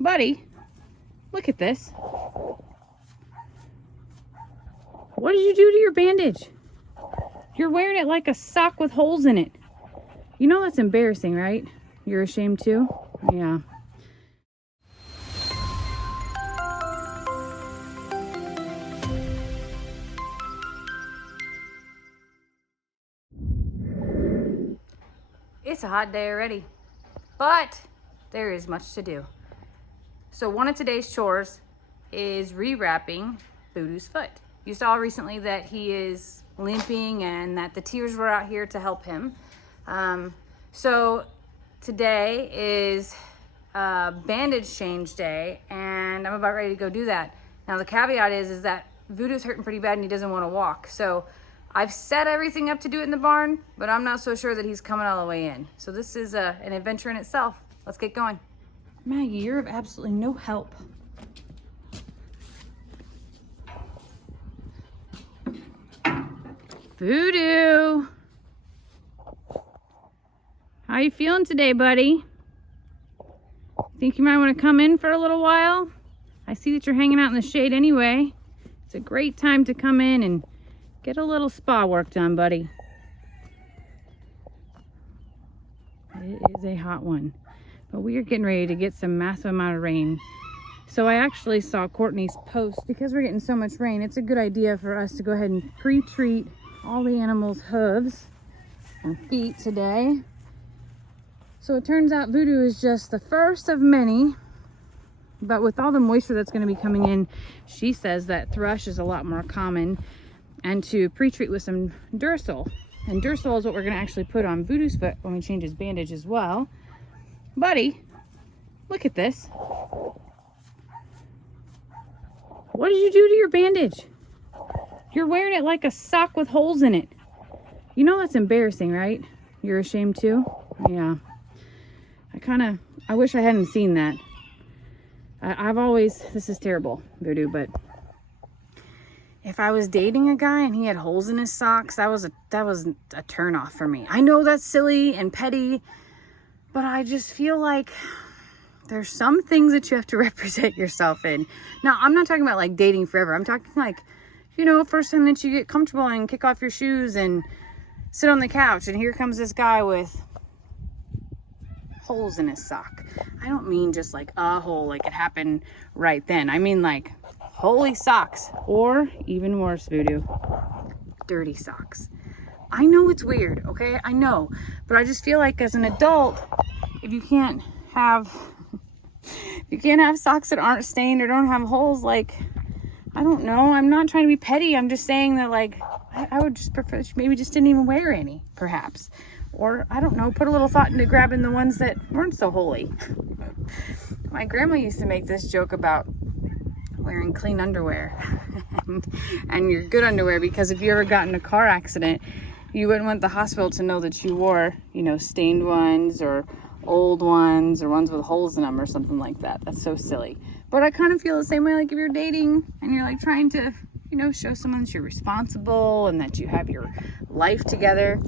Buddy, look at this. What did you do to your bandage? You're wearing it like a sock with holes in it. You know that's embarrassing, right? You're ashamed too? Yeah. It's a hot day already, but there is much to do. So one of today's chores is rewrapping Voodoo's foot. You saw recently that he is limping and that the tears were out here to help him. So today is bandage change day and I'm about ready to go do that. Now the caveat is that Voodoo's hurting pretty bad and he doesn't want to walk. So I've set everything up to do it in the barn, but I'm not so sure that he's coming all the way in. So this is an adventure in itself. Let's get going. Maggie, you're of absolutely no help. Voodoo! How you feeling today, buddy? Think you might want to come in for a little while? I see that you're hanging out in the shade anyway. It's a great time to come in and get a little spa work done, buddy. It is a hot one, but we are getting ready to get some massive amount of rain. So I actually saw Courtney's post, because we're getting so much rain, it's a good idea for us to go ahead and pre-treat all the animals' hooves and feet today. So it turns out Voodoo is just the first of many, but with all the moisture that's going to be coming in, she says that thrush is a lot more common, and to pre-treat with some Duracell. And Duracell is what we're going to actually put on Voodoo's foot when we change his bandage as well. Buddy, look at this. What did you do to your bandage? You're wearing it like a sock with holes in it. You know that's embarrassing, right? You're ashamed too? Yeah. I wish I hadn't seen that. This is terrible, Voodoo, but if I was dating a guy and he had holes in his socks, that was a turn off for me. I know that's silly and petty, but I just feel like there's some things that you have to represent yourself in. Now, I'm not talking about like dating forever. I'm talking like, you know, first time that you get comfortable and kick off your shoes and sit on the couch and here comes this guy with holes in his sock. I don't mean just like a hole like it happened right then. I mean like holy socks, or even worse, Voodoo, dirty socks. I know it's weird, okay? I know, but I just feel like as an adult, if you can't have socks that aren't stained or don't have holes, like, I don't know. I'm not trying to be petty. I'm just saying that, like, I would just prefer maybe just didn't even wear any, perhaps. Or, I don't know, put a little thought into grabbing the ones that weren't so holy. My grandma used to make this joke about wearing clean underwear and your good underwear, because if you ever got in a car accident, you wouldn't want the hospital to know that you wore, you know, stained ones or old ones or ones with holes in them or something like that. That's so silly. But I kind of feel the same way, like if you're dating and you're like trying to, you know, show someone that you're responsible and that you have your life together.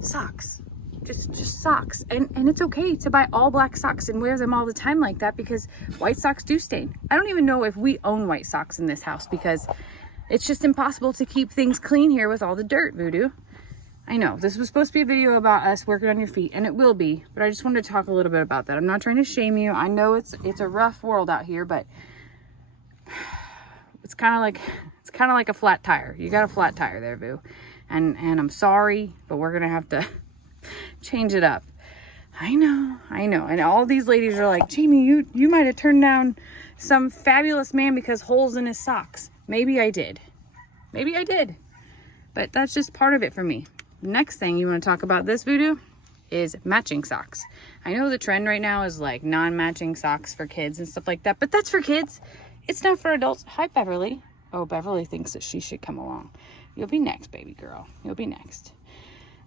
Socks. Just socks. And it's okay to buy all black socks and wear them all the time like that, because white socks do stain. I don't even know if we own white socks in this house, because it's just impossible to keep things clean here with all the dirt, Voodoo. I know this was supposed to be a video about us working on your feet, and it will be, but I just wanted to talk a little bit about that. I'm not trying to shame you. I know it's a rough world out here, but it's kind of like a flat tire. You got a flat tire there, Boo. And I'm sorry, but we're gonna have to change it up. I know. And all these ladies are like, Jamie, you might have turned down some fabulous man because holes in his socks. Maybe I did. But that's just part of it for me. Next thing you want to talk about this, Voodoo, is matching socks. I know the trend right now is like non-matching socks for kids and stuff like that, but that's for kids. It's not for adults. Hi, Beverly. Oh, Beverly thinks that she should come along. You'll be next, baby girl. You'll be next.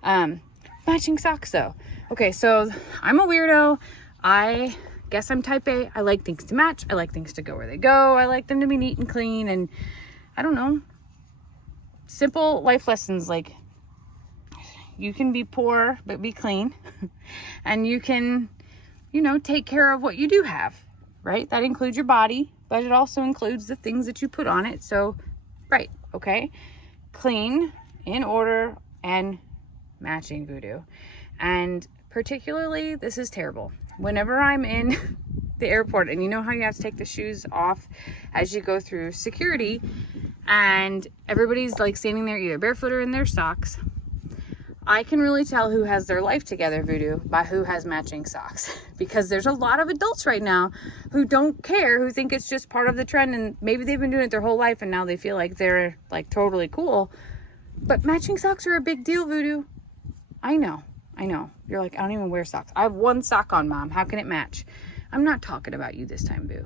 Matching socks though. Okay, so I'm a weirdo. I guess I'm type A. I like things to match. I like things to go where they go. I like them to be neat and clean, and I don't know. Simple life lessons like you can be poor but be clean, and you can, you know, take care of what you do have. right? That includes your body, but it also includes the things that you put on it. So, right, okay? Clean, in order, and matching, Voodoo. And particularly, this is terrible. Whenever I'm in the airport, and you know how you have to take the shoes off as you go through security, and everybody's like standing there either barefoot or in their socks, I can really tell who has their life together, Voodoo, by who has matching socks. Because there's a lot of adults right now who don't care, who think it's just part of the trend, and maybe they've been doing it their whole life and now they feel like they're like totally cool. But matching socks are a big deal, Voodoo. I know. You're like, I don't even wear socks. I have one sock on, Mom. How can it match? I'm not talking about you this time, Boo.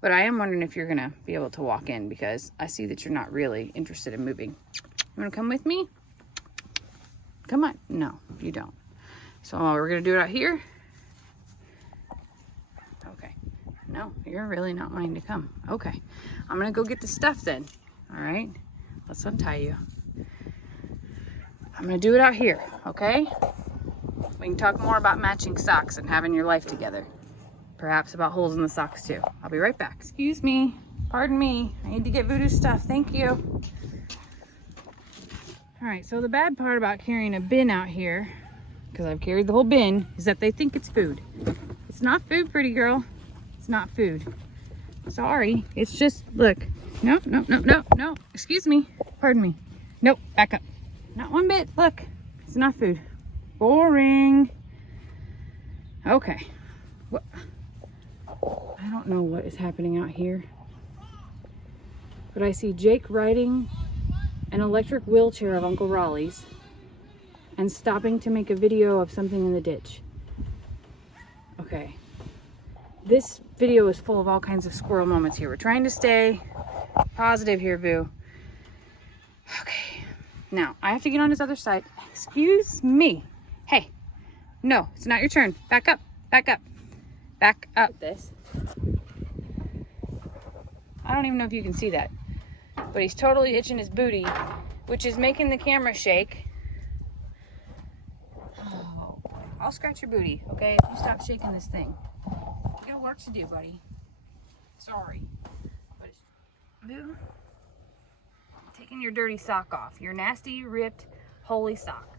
But I am wondering if you're going to be able to walk in, because I see that you're not really interested in moving. You want to come with me? Come on. No, you don't. So we're going to do it out here. Okay. No, you're really not wanting to come. Okay. I'm going to go get the stuff then. All right. Let's untie you. I'm going to do it out here. Okay. We can talk more about matching socks and having your life together. Perhaps about holes in the socks too. I'll be right back. Excuse me. Pardon me. I need to get Voodoo stuff. Thank you. All right, so the bad part about carrying a bin out here, because I've carried the whole bin, is that they think it's food. It's not food, pretty girl. It's not food. Sorry. It's just, look. No. Excuse me. Pardon me. Nope, back up. Not one bit. Look, it's not food. Boring. Okay. What? I don't know what is happening out here, but I see Jake riding an electric wheelchair of Uncle Raleigh's and stopping to make a video of something in the ditch. Okay. This video is full of all kinds of squirrel moments here. We're trying to stay positive here, Boo. Okay. Now, I have to get on his other side. Excuse me. Hey. No, it's not your turn. Back up. Back up. Back up. This. I don't even know if you can see that, but he's totally itching his booty, which is making the camera shake. Oh, I'll scratch your booty, okay? If you stop shaking this thing. You got work to do, buddy. Sorry. But it's... Boo. Taking your dirty sock off. Your nasty, ripped, holy sock.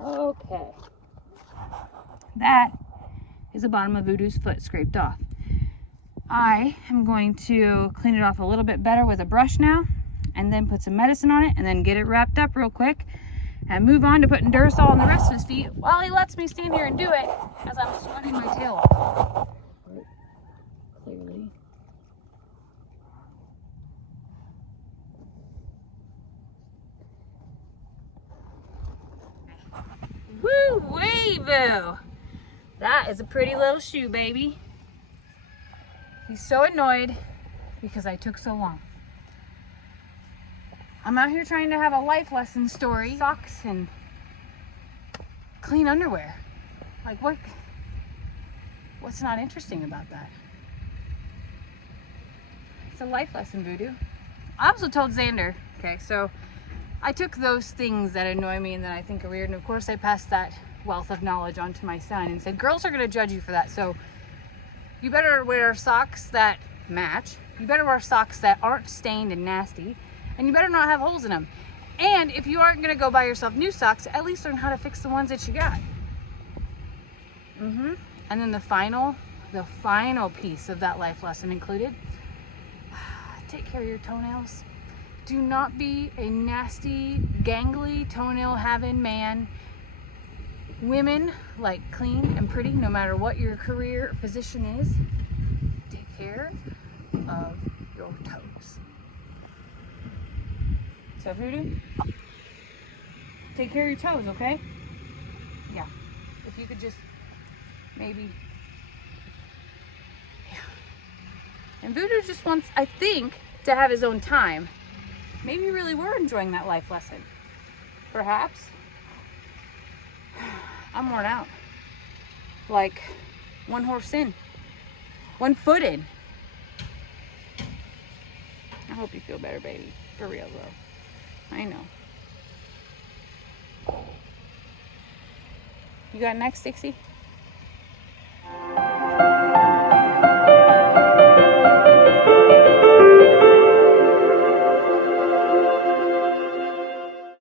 Okay. That is the bottom of Voodoo's foot scraped off. I am going to clean it off a little bit better with a brush now, and then put some medicine on it, and then get it wrapped up real quick, and move on to putting Duracell on the rest of his feet while he lets me stand here and do it as I'm sweating my tail off. Clearly. Woo-wee, Boo! That is a pretty little shoe, baby. He's so annoyed because I took so long. I'm out here trying to have a life lesson story. Socks and clean underwear. Like what's not interesting about that? It's a life lesson, Voodoo. I also told Xander, okay, so I took those things that annoy me and that I think are weird, and of course I passed that wealth of knowledge onto my son and said, girls are going to judge you for that, so you better wear socks that match, you better wear socks that aren't stained and nasty, and you better not have holes in them. And if you aren't going to go buy yourself new socks, at least learn how to fix the ones that you got. And then the final piece of that life lesson included, take care of your toenails. Do not be a nasty, gangly, toenail-having man. Women like clean and pretty, no matter what your career position is. Take care of your toes. So, Voodoo, take care of your toes, okay? Yeah. If you could just maybe... Yeah. And Voodoo just wants, I think, to have his own time. Maybe you really were enjoying that life lesson. Perhaps. I'm worn out. Like one horse in. 1 foot in. I hope you feel better, baby. For real, though. I know. You got next, Dixie?